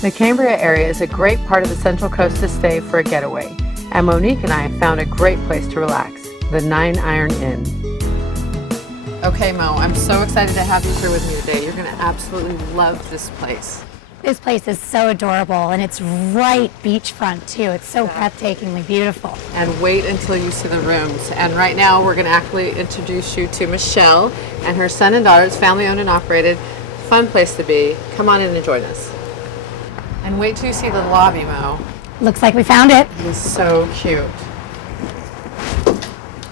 The Cambria area is a great part of the Central Coast to stay for a getaway, and Monique and I have found a great place to relax, the 9 Iron Inn. Okay, Mo, I'm so excited to have you here with me today. You're going to absolutely love this place. This place is so adorable, and it's right beachfront too. It's so breathtakingly beautiful. And wait until you see the rooms. And right now we're going to actually introduce you to Michelle and her son and daughter. It's family owned and operated. Fun place to be. Come on in and join us. And wait till you see the lobby, Mo. Looks like we found it. It's so cute.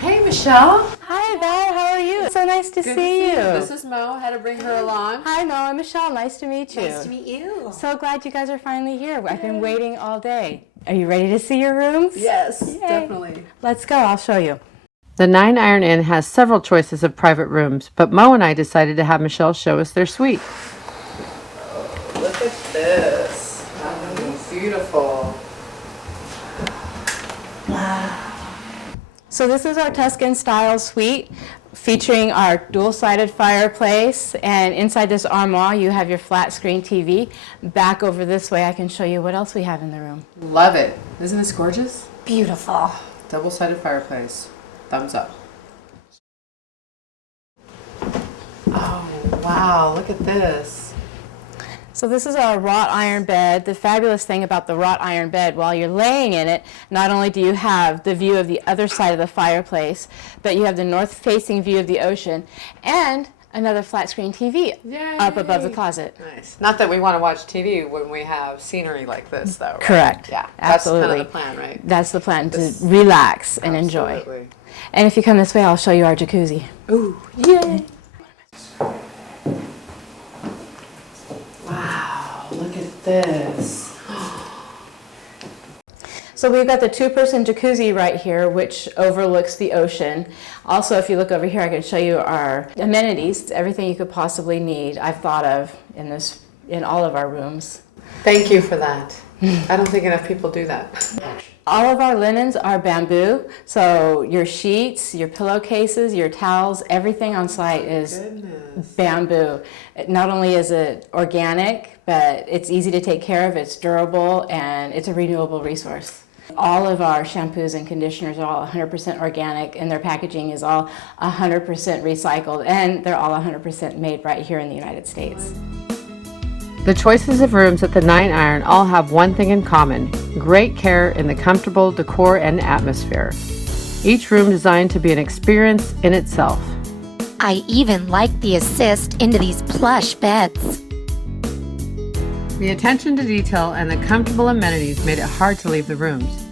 Hey, Michelle. Hi, Val. How are you? It's so nice to see you. This is Mo. Had to bring her along. Hi, Mo. I'm Michelle. Nice to meet you. Nice to meet you. So glad you guys are finally here. I've been waiting all day. Are you ready to see your rooms? Yes, Yay. definitely. Let's go. I'll show you. The 9 Iron Inn has several choices of private rooms, but Mo and I decided to have Michelle show us their suite. Look at this. That's beautiful. So this is our Tuscan style suite featuring our dual-sided fireplace, and inside this armoire you have your flat screen TV. Back over this way I can show you what else we have in the room. Love it. Isn't this gorgeous? Beautiful. Double-sided fireplace. Thumbs up. Oh, wow. Look at this. So this is our wrought iron bed. The fabulous thing about the wrought iron bed, while you're laying in it, not only do you have the view of the other side of the fireplace, but you have the north-facing view of the ocean and another flat screen TV up above the closet. Nice. Not that we want to watch TV when we have scenery like this, though. Right? Correct. Yeah. Absolutely. That's kind of the plan, right? That's the plan, to relax and enjoy. And if you come this way, I'll show you our jacuzzi. Ooh, yay! Wow, look at this. So we've got the 2-person jacuzzi right here, which overlooks the ocean. Also, if you look over here, I can show you our amenities, everything you could possibly need. I've thought of in all of our rooms. Thank you for that. I don't think enough people do that. All of our linens are bamboo, so your sheets, your pillowcases, your towels, everything on site is bamboo. Not only is it organic, but it's easy to take care of, it's durable, and it's a renewable resource. All of our shampoos and conditioners are all 100% organic, and their packaging is all 100% recycled, and they're all 100% made right here in the United States. The choices of rooms at the 9 Iron all have one thing in common: great care in the comfortable decor and atmosphere. Each room designed to be an experience in itself. I even like the assist into these plush beds. The attention to detail and the comfortable amenities made it hard to leave the rooms.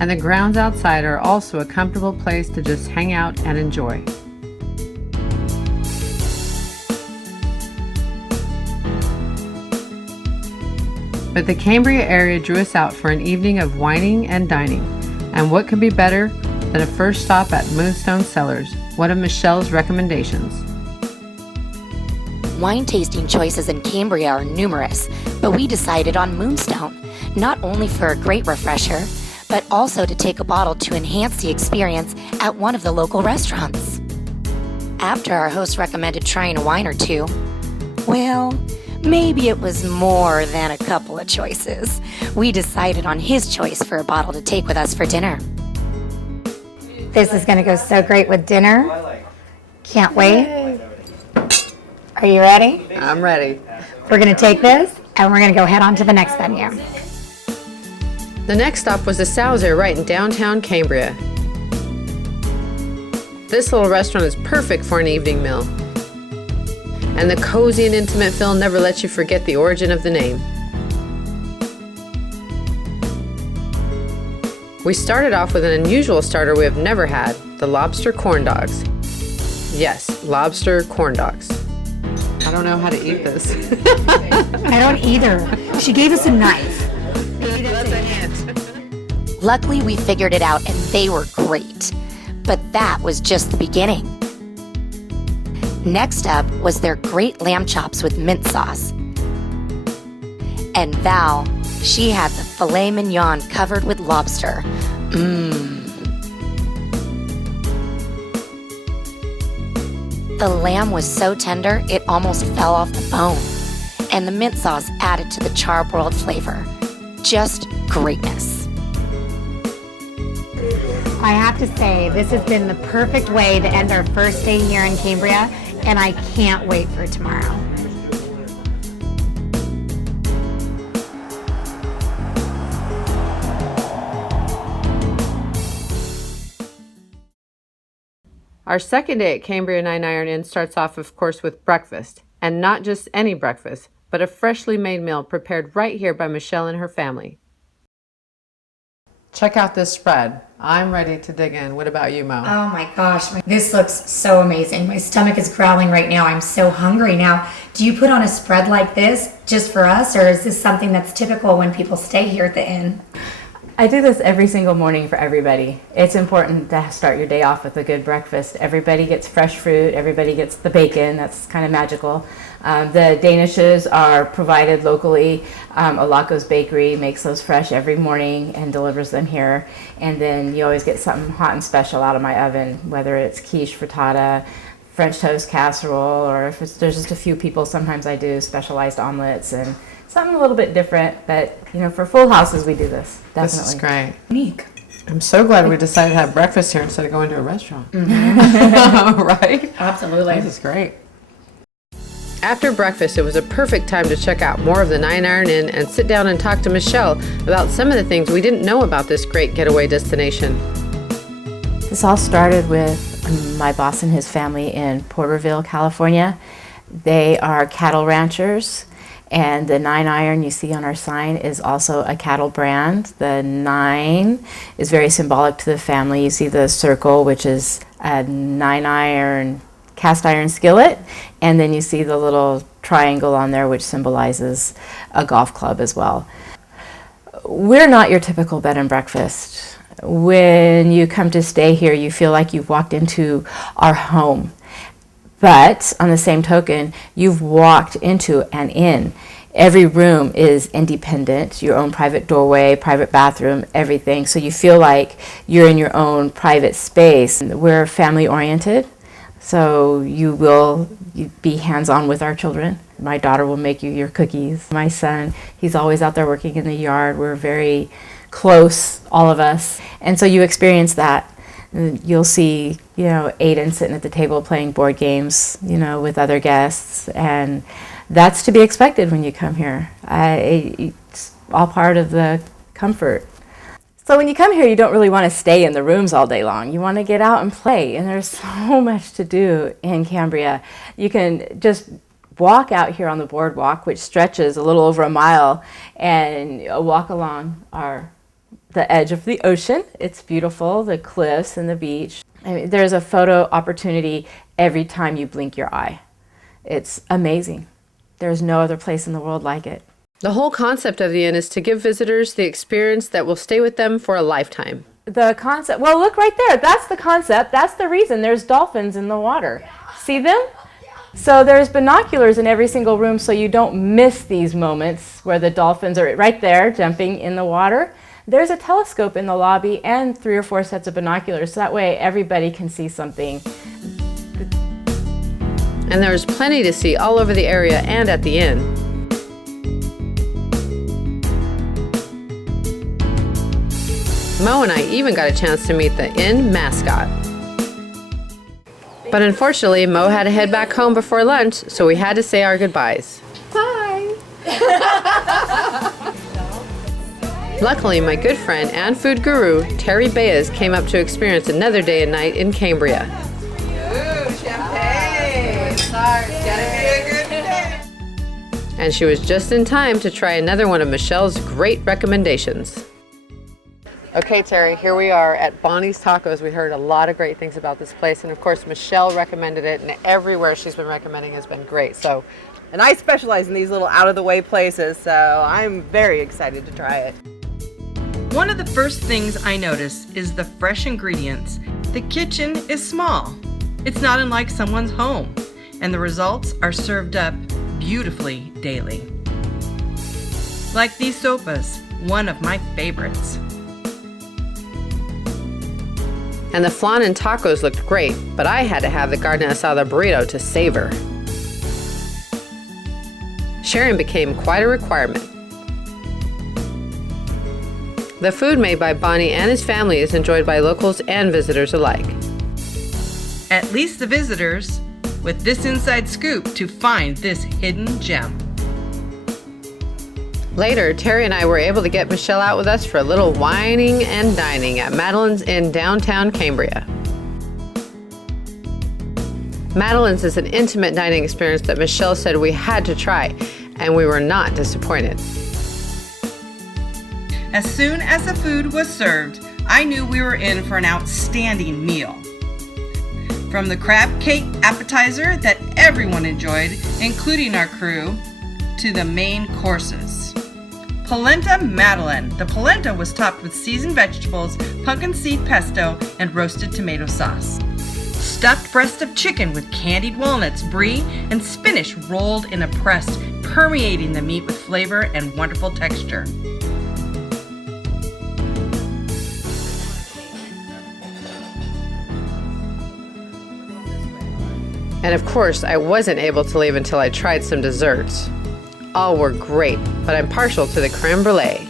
And the grounds outside are also a comfortable place to just hang out and enjoy. But the Cambria area drew us out for an evening of wining and dining. And what could be better than a first stop at Moonstone Cellars, one of Michelle's recommendations. Wine tasting choices in Cambria are numerous, but we decided on Moonstone, not only for a great refresher, but also to take a bottle to enhance the experience at one of the local restaurants. After our host recommended trying a wine or two, well, maybe it was more than a couple of choices. We decided on his choice for a bottle to take with us for dinner. This is going to go so great with dinner. Can't wait. Are you ready? I'm ready. We're going to take this and we're going to go head on to the next venue. The next stop was the Sauser right in downtown Cambria. This little restaurant is perfect for an evening meal. And the cozy and intimate feel never lets you forget the origin of the name. We started off with an unusual starter we have never had, the lobster corn dogs. Yes, lobster corn dogs. I don't know how to eat this. I don't either. She gave us a knife. That's a hint. Luckily, we figured it out and they were great. But that was just the beginning. Next up was their great lamb chops with mint sauce. And Val, she had the filet mignon covered with lobster. The lamb was so tender it almost fell off the bone, and the mint sauce added to the charbroiled flavor. Just greatness. I have to say, this has been the perfect way to end our first day here in Cambria, and I can't wait for tomorrow. Our second day at Cambria 9 Iron Inn starts off, of course, with breakfast. And not just any breakfast, but a freshly made meal prepared right here by Michelle and her family. Check out this spread. I'm ready to dig in. What about you, Mo? Oh my gosh, this looks so amazing. My stomach is growling right now. I'm so hungry now. Do you put on a spread like this just for us, or is this something that's typical when people stay here at the inn? I do this every single morning for everybody. It's important to start your day off with a good breakfast. Everybody gets fresh fruit, everybody gets the bacon, that's kind of magical. The Danishes are provided locally. Alaco's Bakery makes those fresh every morning and delivers them here. And then you always get something hot and special out of my oven, whether it's quiche frittata, French toast casserole, or if there's just a few people, sometimes I do specialized omelets and something a little bit different, but you know, for full houses we do this, definitely. This is great. Unique. I'm so glad we decided to have breakfast here instead of going to a restaurant. Right? Absolutely. This is great. After breakfast, it was a perfect time to check out more of the 9 Iron Inn and sit down and talk to Michelle about some of the things we didn't know about this great getaway destination. This all started with my boss and his family in Porterville, California. They are cattle ranchers. And the 9 Iron you see on our sign is also a cattle brand. The 9 is very symbolic to the family. You see the circle, which is a 9 iron cast iron skillet, and then you see the little triangle on there, which symbolizes a golf club as well. We're not your typical bed and breakfast. When you come to stay here, you feel like you've walked into our home. But on the same token, you've walked into an inn. Every room is independent, your own private doorway, private bathroom, everything. So you feel like you're in your own private space. We're family oriented, so you will be hands-on with our children. My daughter will make you your cookies. My son, he's always out there working in the yard. We're very close, all of us. And so you experience that. You'll see, you know, Aiden sitting at the table playing board games, you know, with other guests, and that's to be expected when you come here. It's all part of the comfort. So when you come here, you don't really want to stay in the rooms all day long. You want to get out and play, and there's so much to do in Cambria. You can just walk out here on the boardwalk, which stretches a little over a mile, and walk along the edge of the ocean. It's beautiful, the cliffs and the beach. I mean, there's a photo opportunity every time you blink your eye. It's amazing. There's no other place in the world like it. The whole concept of the inn is to give visitors the experience that will stay with them for a lifetime. The concept, well, look right there. That's the concept. That's the reason. There's dolphins in the water. See them? So there's binoculars in every single room so you don't miss these moments where the dolphins are right there jumping in the water. There's a telescope in the lobby and 3 or 4 sets of binoculars, so that way everybody can see something. And there's plenty to see all over the area and at the inn. Mo and I even got a chance to meet the inn mascot. But unfortunately, Mo had to head back home before lunch, so we had to say our goodbyes. Bye! Luckily, my good friend and food guru, Terry Baez, came up to experience another day and night in Cambria. Ooh, champagne! Sorry, it's gonna be a good day. And she was just in time to try another one of Michelle's great recommendations. Okay, Terry, here we are at Bonnie's Tacos. We heard a lot of great things about this place, and of course, Michelle recommended it, and everywhere she's been recommending has been great. So, And I specialize in these little out-of-the-way places, so I'm very excited to try it. One of the first things I notice is the fresh ingredients. The kitchen is small. It's not unlike someone's home, and the results are served up beautifully daily. Like these sopas, one of my favorites. And the flan and tacos looked great, but I had to have the carne asada burrito to savor. Sharing became quite a requirement. The food made by Bonnie and his family is enjoyed by locals and visitors alike. At least the visitors, with this inside scoop to find this hidden gem. Later, Terry and I were able to get Michelle out with us for a little wining and dining at Madeline's in downtown Cambria. Madeline's is an intimate dining experience that Michelle said we had to try, and we were not disappointed. As soon as the food was served, I knew we were in for an outstanding meal. From the crab cake appetizer that everyone enjoyed, including our crew, to the main courses. Polenta Madeline. The polenta was topped with seasoned vegetables, pumpkin seed pesto, and roasted tomato sauce. Stuffed breast of chicken with candied walnuts, brie, and spinach rolled in a press, permeating the meat with flavor and wonderful texture. And of course, I wasn't able to leave until I tried some desserts. All were great, but I'm partial to the creme brulee.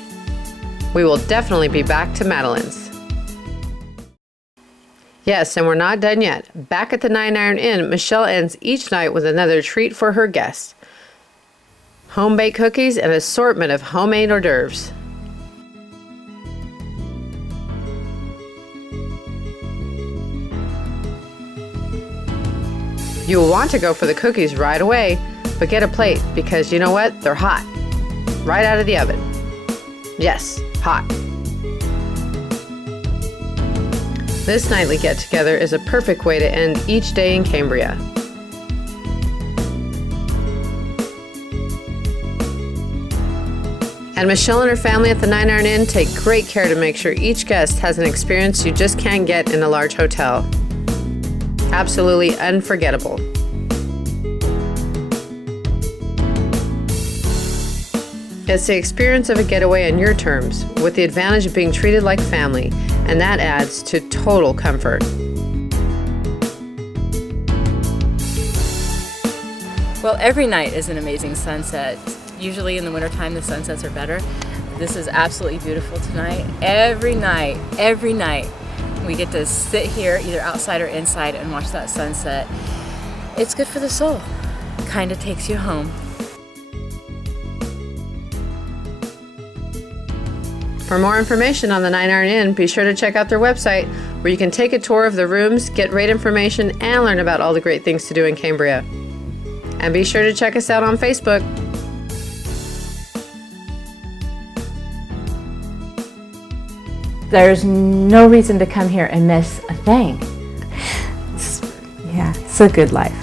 We will definitely be back to Madeline's. Yes, and we're not done yet. Back at the 9 Iron Inn, Michelle ends each night with another treat for her guests. Home-baked cookies and an assortment of homemade hors d'oeuvres. You will want to go for the cookies right away, but get a plate because you know what? They're hot. Right out of the oven. Yes, hot. This nightly get-together is a perfect way to end each day in Cambria. And Michelle and her family at the 9 Iron Inn take great care to make sure each guest has an experience you just can't get in a large hotel. Absolutely unforgettable. It's the experience of a getaway on your terms, with the advantage of being treated like family, and that adds to total comfort. Well, every night is an amazing sunset. Usually in the wintertime, the sunsets are better. This is absolutely beautiful tonight. Every night, we get to sit here, either outside or inside, and watch that sunset. It's good for the soul. Kind of takes you home. For more information on the 9 Iron Inn, be sure to check out their website, where you can take a tour of the rooms, get rate information, and learn about all the great things to do in Cambria. And be sure to check us out on Facebook. There's no reason to come here and miss a thing. It's a good life.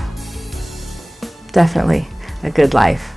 Definitely a good life.